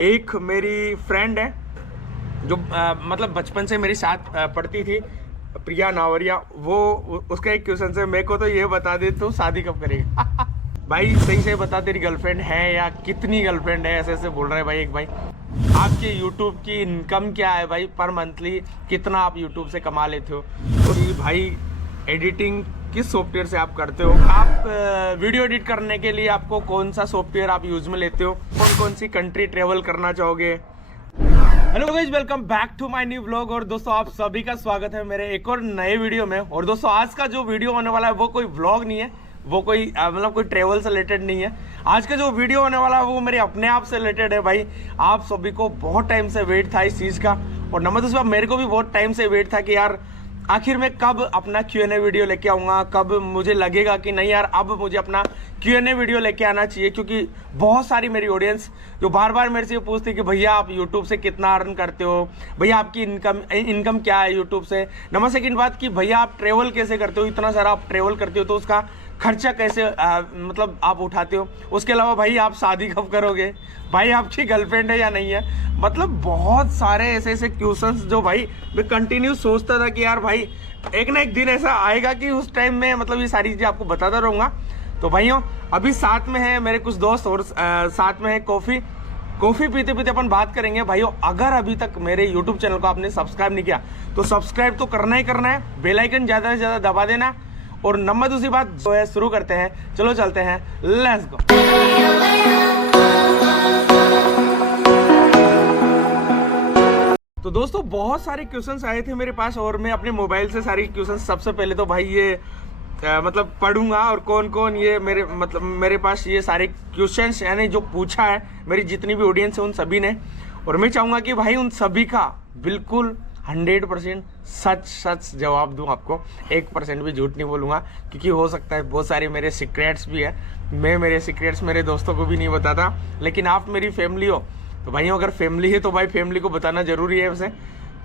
एक मेरी फ्रेंड है जो मतलब बचपन से मेरे साथ पढ़ती थी, प्रिया नावरिया। वो उसका एक क्वेश्चन है, मेरे को तो ये बता दे तू शादी कब करेगा। भाई सही से बता, तेरी गर्लफ्रेंड है या कितनी गर्लफ्रेंड है? ऐसे ऐसे बोल रहा है भाई एक भाई। आपके यूट्यूब की इनकम क्या है भाई, पर मंथली कितना आप यूट्यूब से कमा लेते हो? तो भाई एडिटिंग किस सॉफ्टवेयर से आप करते हो? आप वीडियो एडिट करने के लिए आपको कौन सा सॉफ्टवेयर आप यूज में लेते हो? कौन कौन सी कंट्री ट्रेवल करना चाहोगे? Hello guys, welcome back to my new vlog. और दोस्तों आप सभी का स्वागत है मेरे एक और नए वीडियो में। और दोस्तों आज का जो वीडियो होने वाला है वो कोई व्लॉग नहीं है, वो कोई मतलब कोई ट्रेवल से रिलेटेड नहीं है। आज का जो वीडियो होने वाला है वो मेरे अपने आप से रिलेटेड है। भाई आप सभी को बहुत टाइम से वेट था इस चीज़ का, और नंबर दूसरा मेरे को भी बहुत टाइम से वेट था कि यार आखिर में कब अपना Q&A वीडियो लेके आऊँगा, कब मुझे लगेगा कि नहीं यार अब मुझे अपना Q&A वीडियो लेके आना चाहिए। क्योंकि बहुत सारी मेरी ऑडियंस जो बार बार मेरे से ये पूछती कि भैया आप यूट्यूब से कितना अर्न करते हो, भैया आपकी इनकम क्या है यूट्यूब से। नंबर सेकंड बात कि भैया आप ट्रेवल कैसे करते हो, इतना सारा आप ट्रेवल करते हो तो उसका खर्चा कैसे मतलब आप उठाते हो। उसके अलावा भाई आप शादी कब करोगे, भाई आपकी गर्लफ्रेंड है या नहीं है। मतलब बहुत सारे ऐसे ऐसे क्वेश्चंस जो भाई मैं कंटिन्यू सोचता था कि यार भाई एक ना एक दिन ऐसा आएगा कि उस टाइम में मतलब ये सारी चीज़ें आपको बताता रहूँगा। तो भाइयों अभी साथ में है मेरे कुछ दोस्त और साथ में है कॉफ़ी पीते पीते अपन बात करेंगे। भाइयों अगर अभी तक मेरे यूट्यूब चैनल को आपने सब्सक्राइब नहीं किया तो सब्सक्राइब तो करना ही करना है, बेल आइकन ज़्यादा से ज़्यादा दबा देना। और नंबर दूसरी बात जो है शुरू करते हैं, चलो चलते हैं, लेट्स गो। तो दोस्तों बहुत सारे क्वेश्चंस आए थे मेरे पास और मैं अपने मोबाइल से सारे क्वेश्चंस सबसे पहले तो भाई ये मतलब पढ़ूंगा और कौन कौन ये मेरे पास ये सारे क्वेश्चंस यानी जो पूछा है मेरी जितनी भी ऑडियंस है उन सभी ने। और मैं चाहूँगा कि भाई उन सभी का बिल्कुल 100% सच जवाब दूं आपको, 1% भी झूठ नहीं बोलूँगा। क्योंकि हो सकता है बहुत सारे मेरे सीक्रेट्स भी है, मैं मेरे सीक्रेट्स मेरे दोस्तों को भी नहीं बताता। लेकिन आप मेरी फैमिली हो तो भाई अगर फैमिली है तो भाई फैमिली को बताना जरूरी है वैसे।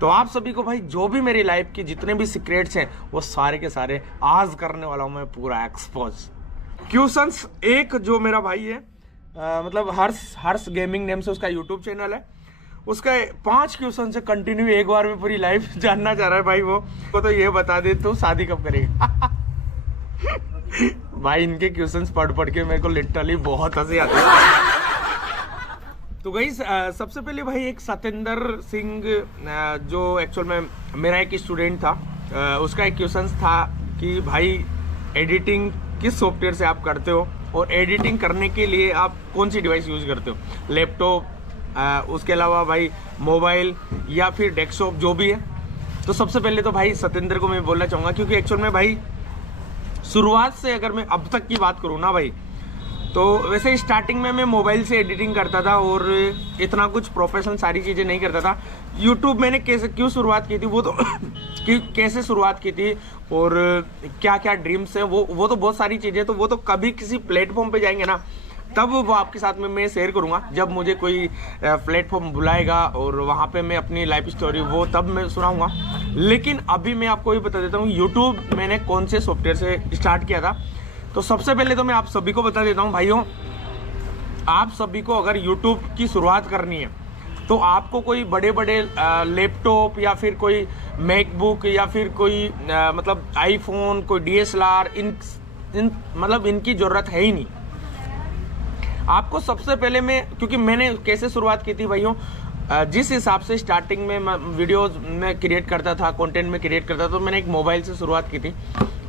तो आप सभी को भाई जो भी मेरी लाइफ के जितने भी सीक्रेट्स हैं वो सारे के सारे आज करने वाला हूँ मैं पूरा एक्सपोज। क्वेश्चंस एक जो मेरा भाई है मतलब हर्ष गेमिंग नेम से उसका यूट्यूब चैनल है, उसका 5 क्वेश्चन से कंटिन्यू एक बार में पूरी लाइफ जानना चाह रहा है भाई। वो तो ये बता दे तू शादी कब करेगा। भाई इनके क्वेश्चंस पढ़ के मेरे को लिटरली बहुत हंसी आती है। तो गाइस सबसे पहले भाई एक सतेंद्र सिंह जो एक्चुअल में मेरा एक स्टूडेंट था, उसका एक क्वेश्चन था कि भाई एडिटिंग किस सॉफ्टवेयर से आप करते हो और एडिटिंग करने के लिए आप कौन सी डिवाइस यूज करते हो, लैपटॉप उसके अलावा भाई मोबाइल या फिर डेस्कटॉप जो भी है। तो सबसे पहले तो भाई सतेंद्र को मैं बोलना चाहूँगा क्योंकि एक्चुअल में भाई शुरुआत से अगर मैं अब तक की बात करूँ ना भाई, तो वैसे स्टार्टिंग में मैं मोबाइल से एडिटिंग करता था और इतना कुछ प्रोफेशनल सारी चीज़ें नहीं करता था। यूट्यूब मैंने क्यों शुरुआत की थी वो तो कैसे शुरुआत की थी और क्या क्या ड्रीम्स हैं वो तो बहुत सारी चीज़ें, तो वो तो कभी किसी प्लेटफॉर्म पे जाएंगे ना तब वो आपके साथ में मैं शेयर करूंगा, जब मुझे कोई प्लेटफॉर्म बुलाएगा और वहाँ पे मैं अपनी लाइफ स्टोरी वो तब मैं सुनाऊंगा। लेकिन अभी मैं आपको ये बता देता हूँ यूट्यूब मैंने कौन से सॉफ्टवेयर से स्टार्ट किया था। तो सबसे पहले तो मैं आप सभी को बता देता हूँ भाइयों, आप सभी को अगर यूट्यूब की शुरुआत करनी है तो आपको कोई बड़े बड़े लैपटॉप या फिर कोई मैकबुक या फिर कोई मतलब आईफोन, कोई DSLR इन मतलब इनकी ज़रूरत है ही नहीं। आपको सबसे पहले क्योंकि मैंने कैसे शुरुआत की थी भाइयों, जिस हिसाब से स्टार्टिंग में वीडियोस में क्रिएट करता था, कंटेंट में क्रिएट करता था, तो मैंने एक मोबाइल से शुरुआत की थी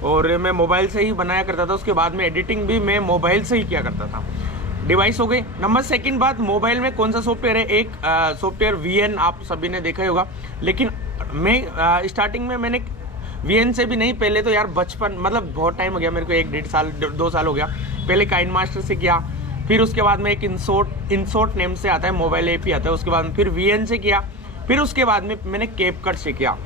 और मैं मोबाइल से ही बनाया करता था। उसके बाद में एडिटिंग भी मैं मोबाइल से ही किया करता था। डिवाइस हो गई। नंबर सेकंड बात, मोबाइल में कौन सा सॉफ्टवेयर है, एक सॉफ्टवेयर VN आप सभी ने देखा ही होगा। लेकिन मैं स्टार्टिंग में मैंने VN से भी नहीं, पहले तो यार बचपन मतलब बहुत टाइम हो गया मेरे को, 1-1.5 साल 2 साल हो गया। पहले काइनमास्टर से किया, फिर उसके बाद में एक इंसोर्ट नेम से आता है, मोबाइल ऐप ही आता है। उसके बाद में फिर VN से किया, फिर उसके बाद में मैंने कैपकट से किया।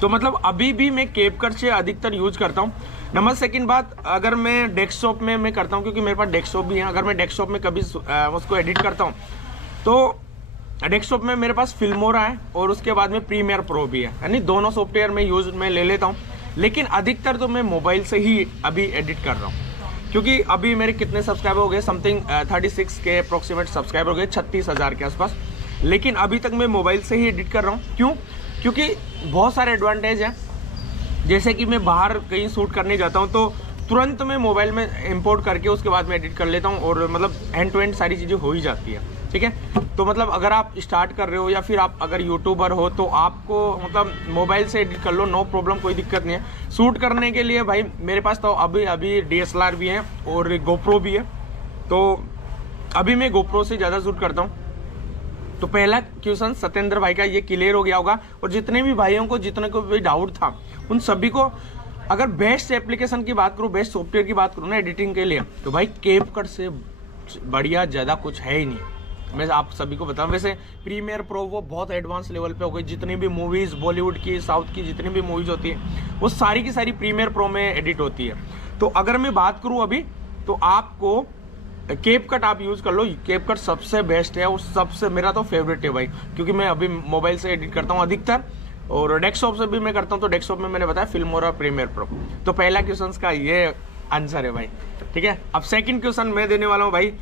तो मतलब अभी भी मैं कैपकट से अधिकतर यूज करता हूँ। नंबर सेकंड बात, अगर मैं डेस्कटॉप में मैं करता हूँ क्योंकि मेरे पास डेस्कटॉप भी है, अगर मैं डेस्कटॉप में कभी उसको एडिट करता हूँ तो डेस्कटॉप में मेरे पास फिल्मोरा है और उसके बाद में प्रीमियर प्रो भी है, यानी दोनों सॉफ्टवेयर में यूज में ले लेता हूँ। लेकिन अधिकतर तो मैं मोबाइल से ही अभी एडिट कर रहा हूँ। क्योंकि अभी मेरे कितने सब्सक्राइबर हो गए, समथिंग 36 के अप्रोक्सीमेट सब्सक्राइबर हो गए, 36,000 के आसपास। लेकिन अभी तक मैं मोबाइल से ही एडिट कर रहा हूँ। क्यों? क्योंकि बहुत सारे एडवांटेज हैं। जैसे कि मैं बाहर कहीं शूट करने जाता हूँ तो तुरंत मैं मोबाइल में इंपोर्ट करके उसके बाद में एडिट कर लेता हूँ, और मतलब एंड टू एंड सारी चीज़ें हो ही जाती है। ठीक है, तो मतलब अगर आप स्टार्ट कर रहे हो या फिर आप अगर यूट्यूबर हो तो आपको मतलब मोबाइल से एडिट कर लो, नो प्रॉब्लम, कोई दिक्कत नहीं है। शूट करने के लिए भाई मेरे पास तो अभी DSLR भी है और GoPro भी है, तो अभी मैं GoPro से ज़्यादा शूट करता हूँ। तो पहला क्वेश्चन सत्येंद्र भाई का ये क्लियर हो गया होगा, और जितने भी भाइयों को जितने को भी डाउट था उन सभी को, अगर बेस्ट एप्लीकेशन की बात करूँ, बेस्ट सॉफ्टवेयर की बात करूँ ना एडिटिंग के लिए, तो भाई कैपकट से बढ़िया ज़्यादा कुछ है ही नहीं। मैं आप सभी को बताऊं, वैसे प्रीमियर प्रो वो बहुत एडवांस लेवल पे हो गई। जितनी भी मूवीज़ बॉलीवुड की, साउथ की जितनी भी मूवीज़ होती है वो सारी की सारी प्रीमियर प्रो में एडिट होती है। तो अगर मैं बात करूँ अभी, तो आपको कैपकट आप यूज़ कर लो। कैपकट सबसे बेस्ट है और सबसे मेरा तो फेवरेट है भाई, क्योंकि मैं अभी मोबाइल से एडिट करता हूँ अधिकतर, और डेस्कटॉप से भी मैं करता हूँ। तो डेस्कटॉप में मैंने बताया फिल्मोरा प्रीमियर प्रो। तो पहला क्वेश्चन का ये आंसर है भाई। ठीक है, अब सेकंड क्वेश्चन मैं देने वाला हूँ भाई,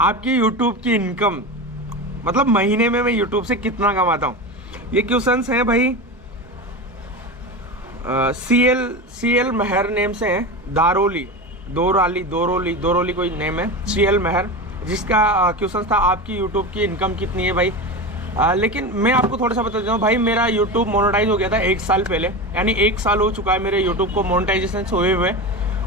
आपकी यूट्यूब की इनकम, मतलब महीने में मैं यूट्यूब से कितना कमाता हूँ। ये क्वेश्चंस हैं भाई CL मेहर नेम से हैं, दोरोली कोई नेम है, CL मेहर, जिसका क्वेश्चन था आपकी यूट्यूब की इनकम कितनी है भाई। लेकिन मैं आपको थोड़ा सा बता देता हूँ भाई, मेरा यूट्यूब मोनेटाइज हो गया था 1 साल पहले, यानी 1 साल हो चुका है मेरे यूट्यूब को मोनेटाइजेशन हुए हुए,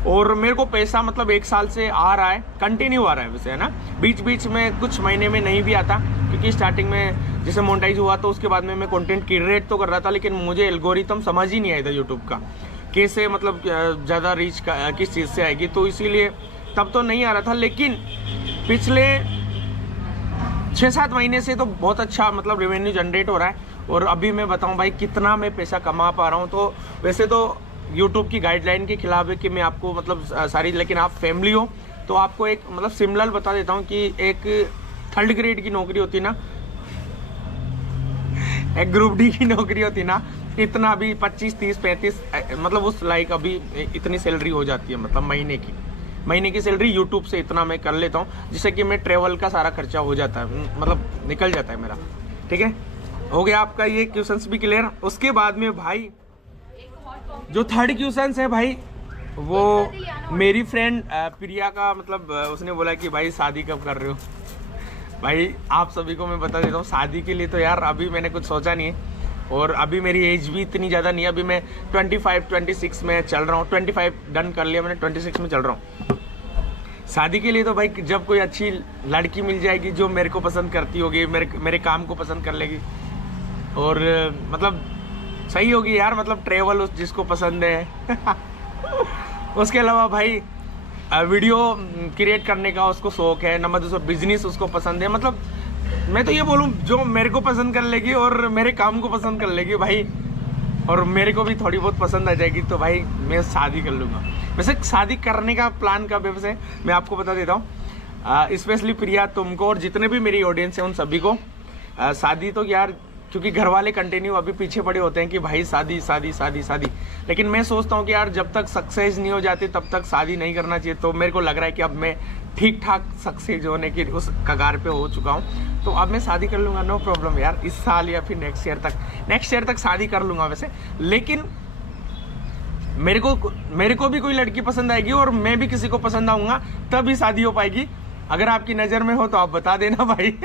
और मेरे को पैसा मतलब 1 साल से आ रहा है, कंटिन्यू आ रहा है वैसे, है ना। बीच बीच में कुछ महीने में नहीं भी आता, क्योंकि स्टार्टिंग में जैसे मोनेटाइज हुआ तो उसके बाद में मैं कंटेंट क्रिएट तो कर रहा था, लेकिन मुझे एल्गोरिथम समझ ही नहीं आया था यूट्यूब का, कैसे मतलब ज़्यादा रीच किस चीज़ से आएगी, तो इसीलिए तब तो नहीं आ रहा था। लेकिन पिछले 6-7 महीने से तो बहुत अच्छा मतलब रेवेन्यू जनरेट हो रहा है। और अभी मैं बताऊं भाई कितना मैं पैसा कमा पा रहा हूं, तो वैसे तो यूट्यूब की गाइडलाइन के खिलाफ है कि मैं आपको मतलब सारी, लेकिन आप फैमिली हो तो आपको एक मतलब सिमिलर बता देता हूं कि एक 3rd ग्रेड की नौकरी होती ना, एक ग्रुप डी की नौकरी होती ना, इतना भी 25, 30, 35 मतलब उस लाइक अभी इतनी सैलरी हो जाती है, मतलब महीने की सैलरी यूट्यूब से इतना मैं कर लेता हूँ, जिससे कि मैं ट्रेवल का सारा खर्चा हो जाता है, मतलब निकल जाता है मेरा। ठीक है, हो गया आपका ये क्वेश्चंस भी क्लियर। उसके बाद में भाई जो 3rd क्वेश्चंस है भाई, वो मेरी फ्रेंड प्रिया का, मतलब उसने बोला कि भाई शादी कब कर रहे हो। भाई आप सभी को मैं बता देता हूँ, शादी के लिए तो यार अभी मैंने कुछ सोचा नहीं है, और अभी मेरी एज भी इतनी ज़्यादा नहीं है। अभी मैं 25-26 में चल रहा हूँ, 25 डन कर लिया मैंने, 26 में चल रहा हूँ। शादी के लिए तो भाई जब कोई अच्छी लड़की मिल जाएगी जो मेरे को पसंद करती होगी, मेरे काम को पसंद कर लेगी, और मतलब सही होगी यार, मतलब ट्रेवल जिसको पसंद है उसके अलावा भाई वीडियो क्रिएट करने का उसको शौक है, नंबर 2 बिजनेस उसको पसंद है। मतलब मैं तो ये बोलूँ जो मेरे को पसंद कर लेगी और मेरे काम को पसंद कर लेगी भाई, और मेरे को भी थोड़ी बहुत पसंद आ जाएगी, तो भाई मैं शादी कर लूँगा। वैसे शादी करने का प्लान कब है वैसे मैं आपको बता देता हूँ, स्पेशली प्रिया तुमको और जितने भी मेरी ऑडियंस है उन सभी को। शादी तो यार क्योंकि घर वाले कंटिन्यू अभी पीछे पड़े होते हैं कि भाई शादी शादी शादी शादी, लेकिन मैं सोचता हूँ कि यार जब तक सक्सेस नहीं हो जाती तब तक शादी नहीं करना चाहिए। तो मेरे को लग रहा है कि अब मैं ठीक ठाक सक्सेस होने की उस कगार पे हो चुका हूँ, तो अब मैं शादी कर लूँगा, नो प्रॉब्लम यार। इस साल या फिर नेक्स्ट ईयर तक शादी कर लूँगा वैसे। लेकिन मेरे को भी कोई लड़की पसंद आएगी और मैं भी किसी को पसंद आऊँगा, तभी शादी हो पाएगी। अगर आपकी नज़र में हो तो आप बता देना भाई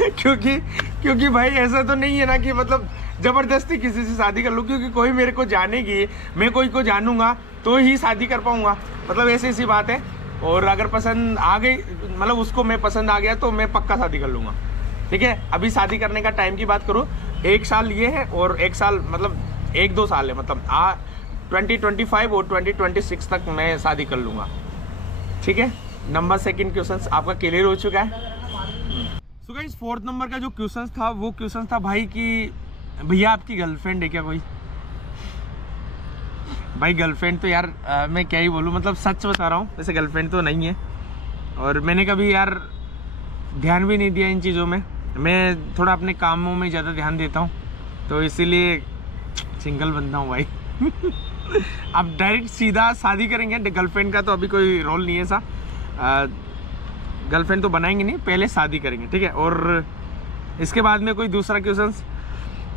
क्योंकि भाई ऐसा तो नहीं है ना कि मतलब ज़बरदस्ती किसी से शादी कर लूँ, क्योंकि कोई मेरे को जानेगी, मैं कोई को जानूंगा तो ही शादी कर पाऊंगा, मतलब ऐसी बात है। और अगर पसंद आ गई, मतलब उसको मैं पसंद आ गया तो मैं पक्का शादी कर लूँगा। ठीक है, अभी शादी करने का टाइम की बात करूँ, 1 साल ये है और 1 साल मतलब 1-2 साल है, मतलब 2025 और 2026 तक मैं शादी कर लूँगा। ठीक है, नंबर 2 क्वेश्चन आपका क्लियर हो चुका है। सो गाइस 4th नंबर का जो क्वेश्चन था वो क्वेश्चन था भाई कि भैया आपकी गर्लफ्रेंड है क्या कोई। भाई गर्लफ्रेंड तो यार मैं क्या ही बोलूँ, मतलब सच बता रहा हूँ, वैसे गर्लफ्रेंड तो नहीं है और मैंने कभी यार ध्यान भी नहीं दिया इन चीज़ों में। मैं थोड़ा अपने कामों में ज़्यादा ध्यान देता हूँ, तो इसीलिए सिंगल बनता हूँ भाई अब डायरेक्ट सीधा शादी करेंगे। गर्लफ्रेंड का तो अभी कोई रोल नहीं है सा, गर्लफ्रेंड तो बनाएंगे नहीं, पहले शादी करेंगे, ठीक है। और इसके बाद में कोई दूसरा क्वेश्चन,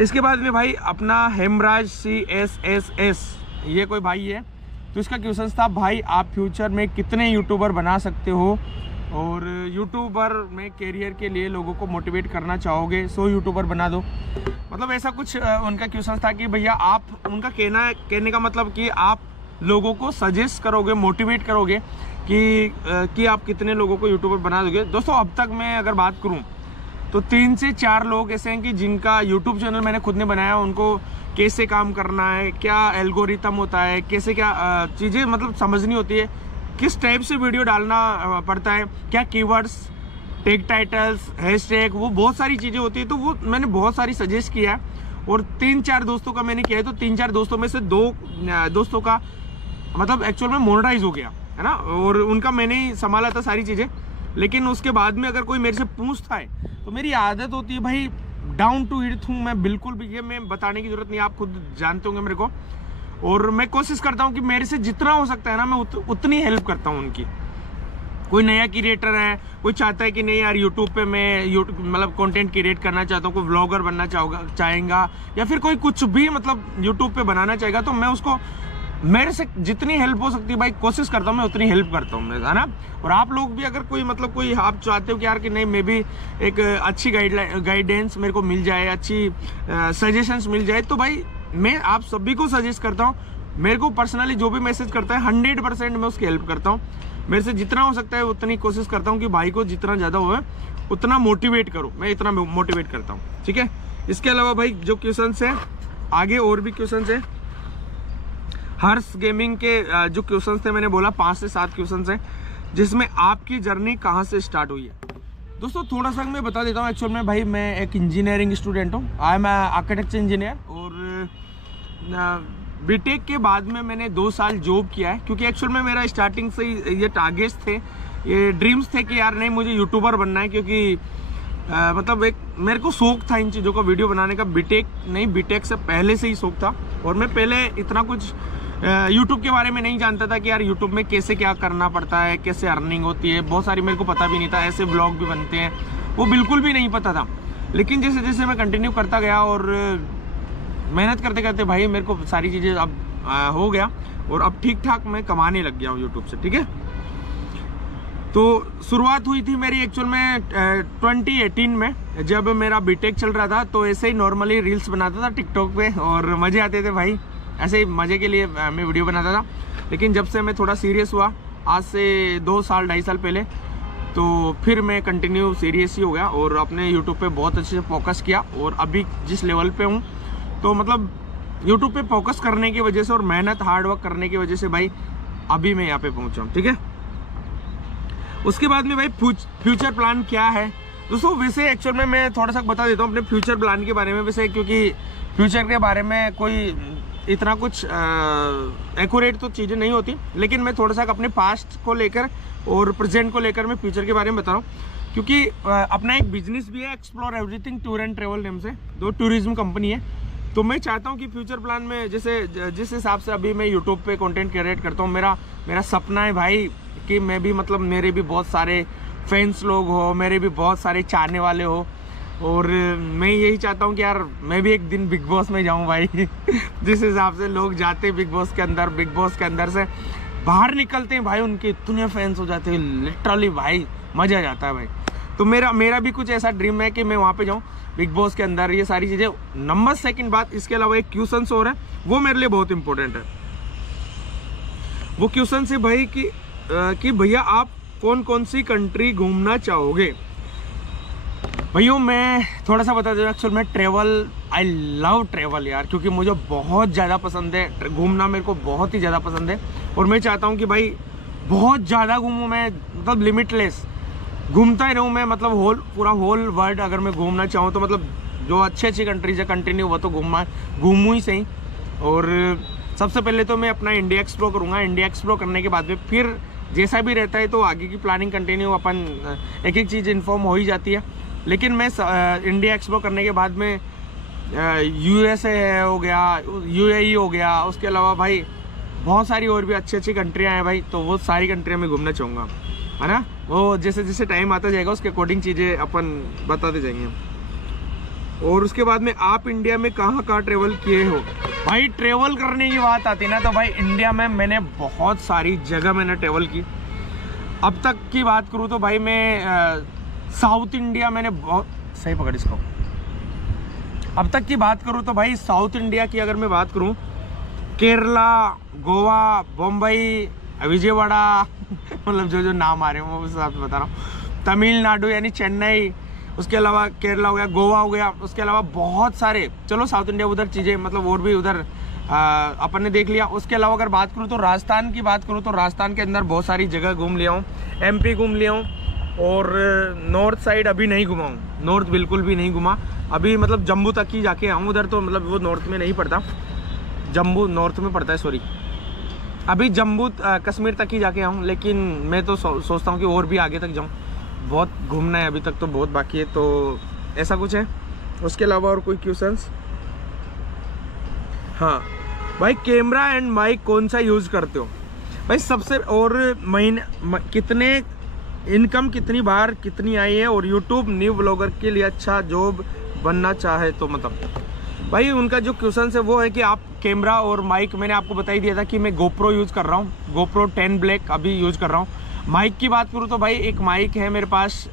इसके बाद में भाई अपना हेमराज CSSS, ये कोई भाई है, तो इसका क्वेश्चन था भाई आप फ्यूचर में कितने यूट्यूबर बना सकते हो और यूट्यूबर में कैरियर के लिए लोगों को मोटिवेट करना चाहोगे, 100 यूट्यूबर बना दो। मतलब ऐसा कुछ उनका क्वेश्चन था कि भैया आप, उनका कहने का मतलब कि आप लोगों को सजेस्ट करोगे, मोटिवेट करोगे कि आप कितने लोगों को यूट्यूबर बना दोगे। दोस्तों अब तक मैं अगर बात करूं तो 3 से 4 लोग ऐसे हैं कि जिनका यूट्यूब चैनल मैंने खुद ने बनाया, उनको कैसे काम करना है, क्या एल्गोरिथम होता है, कैसे क्या चीज़ें मतलब समझनी होती है, किस टाइप से वीडियो डालना पड़ता है, क्या कीवर्ड्स, टैग टाइटल्स, हैशटैग, वो बहुत सारी चीज़ें होती है। तो वो मैंने बहुत सारी सजेस्ट किया है और 3-4 दोस्तों का मैंने किया है। तो 3-4 दोस्तों में से 2 दोस्तों का मतलब एक्चुअल में मोनेटाइज हो गया है ना, और उनका मैंने ही संभाला था सारी चीज़ें। लेकिन उसके बाद में अगर कोई मेरे से पूछता है तो मेरी आदत होती है भाई डाउन टू अर्थ हूँ मैं, बिल्कुल भी, ये मैं बताने की जरूरत नहीं, आप खुद जानते होंगे मेरे को। और मैं कोशिश करता हूँ कि मेरे से जितना हो सकता है ना, मैं उतनी हेल्प करता हूँ उनकी। कोई नया क्रिएटर है, कोई चाहता है कि नहीं यार यूट्यूब पे मैं मतलब कंटेंट क्रिएट करना चाहता हूँ, कोई व्लॉगर बनना चाहेगा, या फिर कोई कुछ भी मतलब यूट्यूब पे बनाना चाहेगा, तो मैं उसको मेरे से जितनी हेल्प हो सकती है भाई कोशिश करता हूँ, मैं उतनी हेल्प करता हूँ, है ना। और आप लोग भी अगर कोई मतलब कोई आप चाहते हो कि यार कि नहीं मैं भी एक अच्छी गाइडेंस मेरे को मिल जाए, अच्छी सजेशंस मिल जाए, तो भाई मैं आप सभी को सजेस्ट करता हूँ। मेरे को पर्सनली जो भी मैसेज करता है 100% मैं उसकी हेल्प करता हूँ। मेरे से जितना हो सकता है उतनी कोशिश करता हूँ कि भाई को जितना ज़्यादा हो उतना मोटिवेट करो, मैं इतना मोटिवेट करता हूँ, ठीक है। इसके अलावा भाई जो क्वेश्चन है आगे और भी क्वेश्चन है। हर्ष गेमिंग के जो क्वेश्चन थे मैंने बोला 5 से 7 क्वेश्चन हैं, जिसमें आपकी जर्नी कहाँ से स्टार्ट हुई है। दोस्तों थोड़ा सा मैं बता देता हूँ। एक्चुअल में भाई मैं एक इंजीनियरिंग स्टूडेंट हूँ, आई एम आर्किटेक्चर इंजीनियर, और बीटेक के बाद में मैंने 2 साल जॉब किया है, क्योंकि एक्चुअल में मेरा स्टार्टिंग से ही ये टारगेट्स थे, ये ड्रीम्स थे कि यार नहीं मुझे यूट्यूबर बनना है, क्योंकि मतलब एक मेरे को शौक था इन चीज़ों का वीडियो बनाने का। बीटेक से पहले से ही शौक था, और मैं पहले इतना कुछ यूट्यूब के बारे में नहीं जानता था कि यार यूट्यूब में कैसे क्या करना पड़ता है, कैसे अर्निंग होती है, बहुत सारी मेरे को पता भी नहीं था, ऐसे ब्लॉग भी बनते हैं, वो बिल्कुल भी नहीं पता था। लेकिन जैसे जैसे मैं कंटिन्यू करता गया और मेहनत करते करते भाई मेरे को सारी चीज़ें अब हो गया, और अब ठीक ठाक मैं कमाने लग गया हूँ यूट्यूब से, ठीक है। तो शुरुआत हुई थी मेरी एक्चुअल में 2018 में, जब मेरा बीटेक चल रहा था। तो ऐसे ही नॉर्मली रील्स बनाता था टिकटॉक पे, और मज़े आते थे भाई, ऐसे ही मज़े के लिए मैं वीडियो बनाता था। लेकिन जब से मैं थोड़ा सीरियस हुआ, आज से 2 साल 2.5 साल पहले, तो फिर मैं कंटिन्यू सीरियस ही हो गया और अपने यूट्यूब पे बहुत अच्छे से फोकस किया। और अभी जिस लेवल पे हूँ, तो मतलब यूट्यूब पे फोकस करने की वजह से और मेहनत हार्डवर्क करने की वजह से भाई अभी मैं यहाँ पे पहुँचा हूँ, ठीक है। उसके बाद में भाई फ्यूचर प्लान क्या है दोस्तों। वैसे एक्चुअल में मैं थोड़ा सा बता देता हूँ अपने फ्यूचर प्लान के बारे में, वैसे क्योंकि फ्यूचर के बारे में कोई इतना कुछ एक्यूरेट तो चीज़ें नहीं होती, लेकिन मैं थोड़ा सा अपने पास्ट को लेकर और प्रेजेंट को लेकर मैं फ्यूचर के बारे में बता रहा हूँ। क्योंकि अपना एक बिजनेस भी है, explore everything tour and travel name से, 2 टूरिज्म कंपनी है। तो मैं चाहता हूँ कि फ्यूचर प्लान में जैसे जिस हिसाब से अभी मैं यूट्यूब पे कंटेंट क्रिएट करता हूँ, मेरा सपना है भाई कि मैं भी मतलब मेरे भी बहुत सारे फैंस लोग हो, मेरे भी बहुत सारे चाहने वाले हो, और मैं यही चाहता हूँ कि यार मैं भी एक दिन बिग बॉस में जाऊँ भाई। जिस हिसाब से लोग जाते बिग बॉस के अंदर से बाहर निकलते हैं भाई, उनके इतने फैंस हो जाते हैं लिटरली भाई, मज़ा आ जाता है भाई। तो मेरा भी कुछ ऐसा ड्रीम है कि मैं वहाँ पे जाऊँ बिग बॉस के अंदर, ये सारी चीज़ें। नंबर 2 बात, इसके अलावा एक क्वेश्चन और है, वो मेरे लिए बहुत इंपॉर्टेंट है। वो क्वेश्चन है भाई कि भैया आप कौन कौन सी कंट्री घूमना चाहोगे। भैया मैं थोड़ा सा बता दूँ, एक्चुअल में ट्रैवल, आई लव ट्रैवल यार, क्योंकि मुझे बहुत ज़्यादा पसंद है घूमना, मेरे को बहुत ही ज़्यादा पसंद है। और मैं चाहता हूँ कि भाई बहुत ज़्यादा घूमूँ मैं, मतलब लिमिटलेस घूमता ही रहूँ मैं, मतलब पूरा होल वर्ल्ड अगर मैं घूमना चाहूँ तो मतलब जो अच्छी कंट्रीज है कंटिन्यू वो तो घूमूँ ही सही। और सबसे पहले तो मैं अपना इंडिया एक्सप्लोर करूँगा। इंडिया एक्सप्लोर करने के बाद में फिर जैसा भी रहता है तो आगे की प्लानिंग कंटिन्यू, अपन एक चीज़ इन्फॉर्म हो ही जाती है। लेकिन मैं इंडिया एक्सप्लोर करने के बाद में USA है हो गया, UAE हो गया, उसके अलावा भाई बहुत सारी और भी अच्छी अच्छी कंट्रियाँ हैं भाई, तो वो सारी कंट्रियाँ में घूमना चाहूँगा, है ना। वो जैसे जैसे टाइम आता जाएगा उसके अकॉर्डिंग चीज़ें अपन बताते जाएंगे। और उसके बाद में आप इंडिया में कहाँ कहाँ ट्रेवल किए हो? भाई ट्रेवल करने की बात आती है ना, तो भाई इंडिया में मैंने बहुत सारी जगह मैंने ट्रेवल की। अब तक की बात करूँ तो भाई मैं साउथ इंडिया मैंने बहुत सही पकड़ इसको। अब तक की बात करूँ तो भाई साउथ इंडिया की अगर मैं बात करूँ, केरला, गोवा, बम्बई, विजयवाड़ा मतलब जो जो नाम आ रहे हैं वो उस हिसाब से बता रहा हूँ। तमिलनाडु यानी चेन्नई, उसके अलावा केरला हो गया, गोवा हो गया, उसके अलावा बहुत सारे, चलो साउथ इंडिया उधर चीज़ें मतलब और भी उधर अपन ने देख लिया। उसके अलावा अगर बात करूँ तो राजस्थान की बात करूँ तो राजस्थान के अंदर बहुत सारी जगह घूम लिया हूँ, MP घूम लिया हूँ। और नॉर्थ साइड अभी नहीं घुमा हूँ, नॉर्थ बिल्कुल भी नहीं घुमा अभी, मतलब जम्मू तक ही जाके आऊँ। उधर तो मतलब वो नॉर्थ में नहीं पड़ता, जम्मू नॉर्थ में पड़ता है, सॉरी। अभी जम्मू कश्मीर तक ही जाके आऊँ, लेकिन मैं तो सोचता हूँ कि और भी आगे तक जाऊँ, बहुत घूमना है, अभी तक तो बहुत बाकी है, तो ऐसा कुछ है। उसके अलावा और कोई क्वेश्चंस? हाँ भाई, कैमरा एंड माइक कौन सा यूज़ करते हो भाई सबसे? और महीने कितने इनकम कितनी बार कितनी आई है? और यूट्यूब न्यू ब्लॉगर के लिए अच्छा जॉब बनना चाहे तो मतलब भाई उनका जो क्वेश्चन है वो है कि आप कैमरा और माइक, मैंने आपको बता ही दिया था कि मैं GoPro यूज़ कर रहा हूँ, GoPro 10 Black अभी यूज़ कर रहा हूँ। माइक की बात करूँ तो भाई एक माइक है मेरे पास,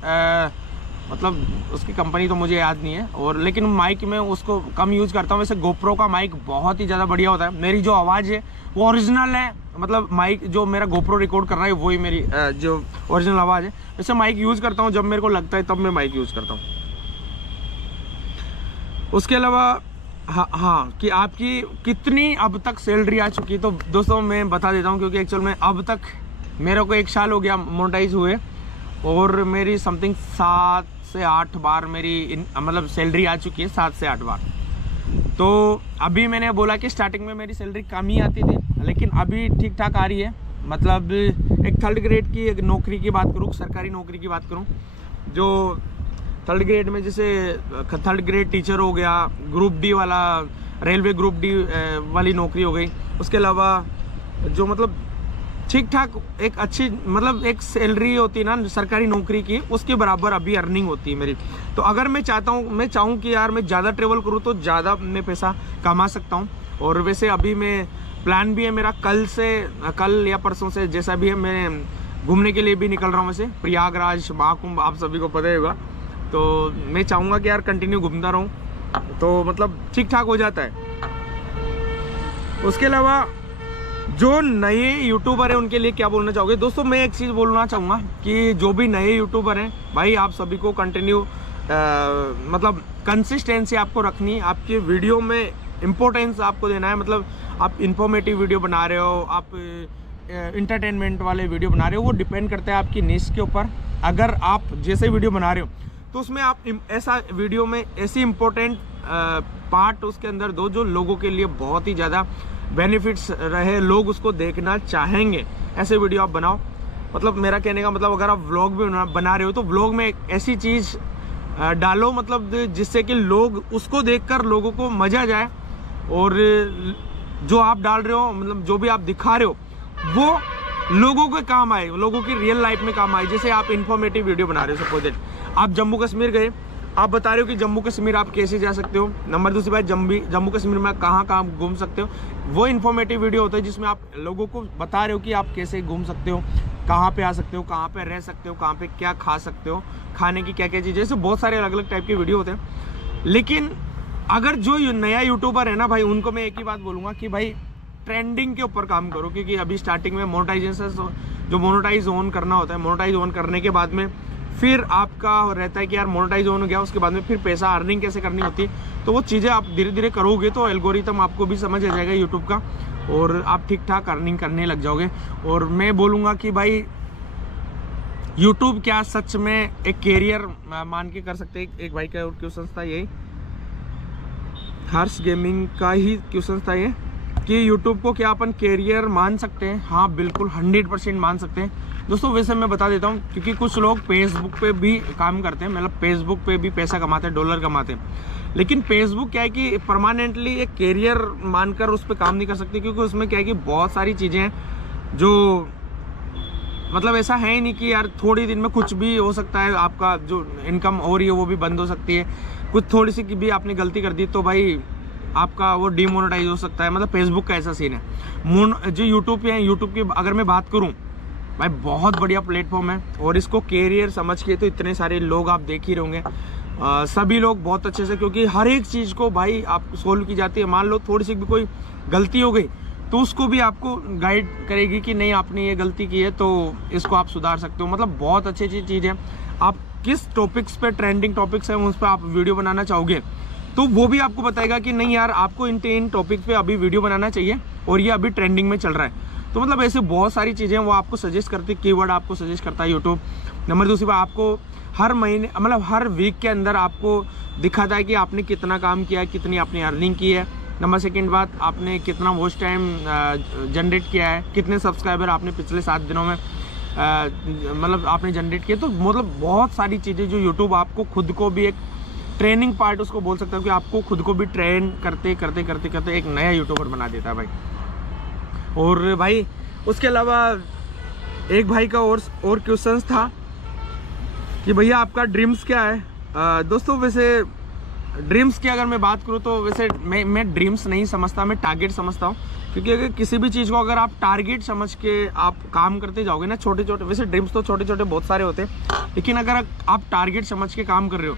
मतलब उसकी कंपनी तो मुझे याद नहीं है, और लेकिन माइक में उसको कम यूज़ करता हूँ। वैसे GoPro का माइक बहुत ही ज़्यादा बढ़िया होता है, मेरी जो आवाज़ है वो ओरिजिनल है, मतलब माइक जो मेरा GoPro रिकॉर्ड कर रहा है वही मेरी जो ओरिजिनल आवाज़ है। वैसे माइक यूज़ करता हूँ जब मेरे को लगता है तब मैं माइक यूज़ करता हूँ। उसके अलावा हाँ कि आपकी कितनी अब तक सैलरी आ चुकी है? तो दोस्तों मैं बता देता हूँ, क्योंकि एक्चुअल में अब तक मेरे को 1 साल हो गया मोनेटाइज हुए, और मेरी समथिंग 7 से 8 बार मेरी मतलब सैलरी आ चुकी है, 7 से 8 बार। तो अभी मैंने बोला कि स्टार्टिंग में मेरी सैलरी कम ही आती थी, लेकिन अभी ठीक ठाक आ रही है। मतलब एक 3rd ग्रेड की एक नौकरी की बात करूँ, सरकारी नौकरी की बात करूँ, जो 3rd ग्रेड में जैसे 3rd ग्रेड टीचर हो गया, ग्रुप D वाला, रेलवे ग्रुप D वाली नौकरी हो गई। उसके अलावा जो मतलब ठीक ठाक एक अच्छी मतलब एक सैलरी होती है ना सरकारी नौकरी की, उसके बराबर अभी अर्निंग होती है मेरी। तो अगर मैं चाहूँ कि यार मैं ज़्यादा ट्रेवल करूँ तो ज़्यादा मैं पैसा कमा सकता हूँ। और वैसे अभी मैं प्लान भी है मेरा, कल या परसों से जैसा भी है, मैं घूमने के लिए भी निकल रहा हूँ। वैसे प्रयागराज, महाकुंभ आप सभी को पता ही होगा, तो मैं चाहूँगा कि यार कंटिन्यू घूमता रहूँ, तो मतलब ठीक ठाक हो जाता है। उसके अलावा जो नए यूट्यूबर हैं उनके लिए क्या बोलना चाहोगे? दोस्तों मैं एक चीज़ बोलना चाहूँगा कि जो भी नए यूट्यूबर हैं भाई, आप सभी को कंटिन्यू मतलब कंसिस्टेंसी आपको रखनी है, आपकी वीडियो में इम्पोर्टेंस आपको देना है। मतलब आप इंफॉर्मेटिव वीडियो बना रहे हो, आप इंटरटेनमेंट वाले वीडियो बना रहे हो, वो डिपेंड करता है आपकी निश के ऊपर। अगर आप जैसे वीडियो बना रहे हो तो उसमें आप ऐसा वीडियो में ऐसी इम्पोर्टेंट पार्ट उसके अंदर दो जो लोगों के लिए बहुत ही ज़्यादा बेनिफिट्स रहे, लोग उसको देखना चाहेंगे, ऐसे वीडियो आप बनाओ। मतलब मेरा कहने का मतलब अगर आप व्लॉग भी बना रहे हो तो व्लॉग में एक ऐसी चीज़ डालो मतलब जिससे कि लोग उसको देखकर लोगों को मजा जाए, और जो आप डाल रहे हो मतलब जो भी आप दिखा रहे हो वो लोगों के काम आए, लोगों की रियल लाइफ में काम आए। जैसे आप इन्फॉर्मेटिव वीडियो बना रहे हो, सपोज दैट आप जम्मू कश्मीर गए, आप बता रहे हो कि जम्मू कश्मीर आप कैसे जा सकते हो, नंबर 2 बात जम्मू कश्मीर में कहाँ कहाँ घूम सकते हो, वो इन्फॉर्मेटिव वीडियो होता है जिसमें आप लोगों को बता रहे हो कि आप कैसे घूम सकते हो, कहाँ पे आ सकते हो, कहाँ पे रह सकते हो, कहाँ पे क्या खा सकते हो, खाने की क्या क्या चीज़ें, ऐसे बहुत सारे अलग अलग टाइप के वीडियो होते हैं। लेकिन अगर जो नया यूट्यूबर है ना भाई, उनको मैं एक ही बात बोलूँगा कि भाई ट्रेंडिंग के ऊपर काम करो, क्योंकि अभी स्टार्टिंग में मोनेटाइजेशन जो मोनेटाइज ऑन करना होता है, मोनेटाइज ऑन करने के बाद में फिर आपका रहता है कि यार मोनेटाइज ऑन हो गया, उसके बाद में फिर पैसा अर्निंग कैसे करनी होती है, तो वो चीज़ें आप धीरे धीरे करोगे तो एल्गोरिथम आपको भी समझ आ जाएगा यूट्यूब का, और आप ठीक ठाक अर्निंग करने लग जाओगे। और मैं बोलूँगा कि भाई यूट्यूब क्या सच में एक कैरियर मान के कर सकते हैं। एक भाई का क्वेश्चन था यही, हर्ष गेमिंग का ही क्वेश्चन था ये कि यूट्यूब को क्या अपन कैरियर मान सकते हैं? हाँ बिल्कुल 100% मान सकते हैं दोस्तों। वैसे मैं बता देता हूँ, क्योंकि कुछ लोग फेसबुक पे भी काम करते हैं, मतलब फेसबुक पे भी पैसा कमाते हैं, डॉलर कमाते हैं, लेकिन फेसबुक क्या है कि परमानेंटली एक कैरियर मानकर उस पर काम नहीं कर सकते, क्योंकि उसमें क्या है कि बहुत सारी चीज़ें हैं जो मतलब ऐसा है ही नहीं कि यार थोड़ी दिन में कुछ भी हो सकता है, आपका जो इनकम हो रही है वो भी बंद हो सकती है, कुछ थोड़ी सी भी आपने गलती कर दी तो भाई आपका वो डिमोनेटाइज हो सकता है। मतलब फेसबुक का ऐसा सीन है। जो यूट्यूब है, यूट्यूब की अगर मैं बात करूं भाई बहुत बढ़िया प्लेटफॉर्म है, और इसको कैरियर समझ के तो इतने सारे लोग आप देख ही रहोगे, सभी लोग बहुत अच्छे से, क्योंकि हर एक चीज़ को भाई आप सोल्व की जाती है। मान लो थोड़ी सी भी कोई गलती हो गई तो उसको भी आपको गाइड करेगी कि नहीं आपने ये गलती की है तो इसको आप सुधार सकते हो। मतलब बहुत अच्छी अच्छी चीज़ है। आप किस टॉपिक्स पे, ट्रेंडिंग टॉपिक्स हैं उस पर आप वीडियो बनाना चाहोगे तो वो भी आपको बताएगा कि नहीं यार आपको इन टॉपिक पे अभी वीडियो बनाना चाहिए और ये अभी ट्रेंडिंग में चल रहा है। तो मतलब ऐसे बहुत सारी चीज़ें वो आपको सजेस्ट करती है, कीवर्ड आपको सजेस्ट करता है यूट्यूब। नंबर दूसरी बात, आपको हर महीने मतलब हर वीक के अंदर आपको दिखाता है कि आपने कितना काम किया है, कितनी आपने अर्निंग की है। नंबर सेकंड बात, आपने कितना वॉच टाइम जनरेट किया है, कितने सब्सक्राइबर आपने पिछले 7 दिनों में मतलब आपने जनरेट किया। तो मतलब बहुत सारी चीज़ें जो यूट्यूब आपको खुद को भी एक ट्रेनिंग पार्ट उसको बोल सकता हूँ कि आपको खुद को भी ट्रेन करते करते करते करते एक नया यूट्यूबर बना देता है भाई। और भाई उसके अलावा एक भाई का और क्वेश्चंस था कि भैया आपका ड्रीम्स क्या है? दोस्तों वैसे ड्रीम्स की अगर मैं बात करूँ तो वैसे मैं ड्रीम्स नहीं समझता, मैं टारगेट समझता हूँ। क्योंकि अगर किसी भी चीज़ को अगर आप टारगेट समझ के आप काम करते जाओगे ना, छोटे छोटे, वैसे ड्रीम्स तो छोटे छोटे बहुत सारे होते हैं, लेकिन अगर आप टारगेट समझ के काम कर रहे हो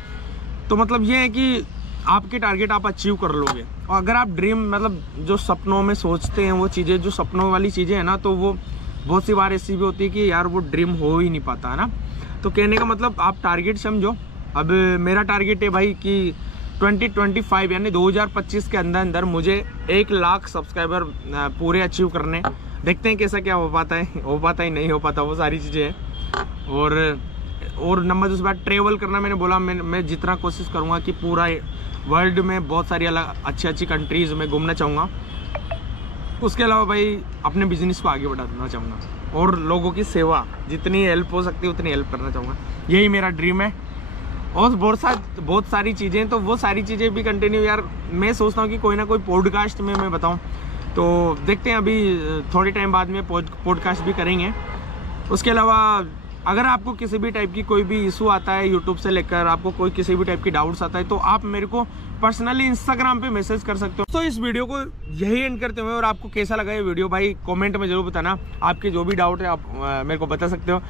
तो मतलब ये है कि आपके टारगेट आप अचीव कर लोगे। और अगर आप ड्रीम मतलब जो सपनों में सोचते हैं वो चीज़ें, जो सपनों वाली चीज़ें हैं ना, तो वो बहुत सी बार ऐसी भी होती है कि यार वो ड्रीम हो ही नहीं पाता है ना। तो कहने का मतलब आप टारगेट समझो। अब मेरा टारगेट है भाई कि 2025 यानी 2025 के अंदर अंदर मुझे 1 लाख सब्सक्राइबर पूरे अचीव करने। देखते हैं कैसा क्या हो पाता है नहीं हो पाता, वो सारी चीज़ें हैं। और नंबर दूसरी बात, ट्रेवल करना। मैंने बोला मैं जितना कोशिश करूँगा कि पूरा वर्ल्ड में बहुत सारी अलग अच्छी कंट्रीज़ में घूमना चाहूँगा। उसके अलावा भाई अपने बिजनेस को आगे बढ़ाना चाहूँगा और लोगों की सेवा, जितनी हेल्प हो सकती है उतनी हेल्प करना चाहूँगा। यही मेरा ड्रीम है। और बहुत सारी चीज़ें, तो वो सारी चीज़ें भी कंटिन्यू यार मैं सोचता हूँ कि कोई ना कोई पॉडकास्ट में मैं बताऊँ। तो देखते हैं, अभी थोड़े टाइम बाद में पॉडकास्ट भी करेंगे। उसके अलावा अगर आपको किसी भी टाइप की कोई भी इशू आता है यूट्यूब से लेकर, आपको कोई किसी भी टाइप की डाउट्स आता है तो आप मेरे को पर्सनली इंस्टाग्राम पे मैसेज कर सकते हो। तो इस वीडियो को यही एंड करते हुए, और आपको कैसा लगा ये वीडियो भाई कमेंट में जरूर बताना। आपके जो भी डाउट है आप मेरे को बता सकते हो।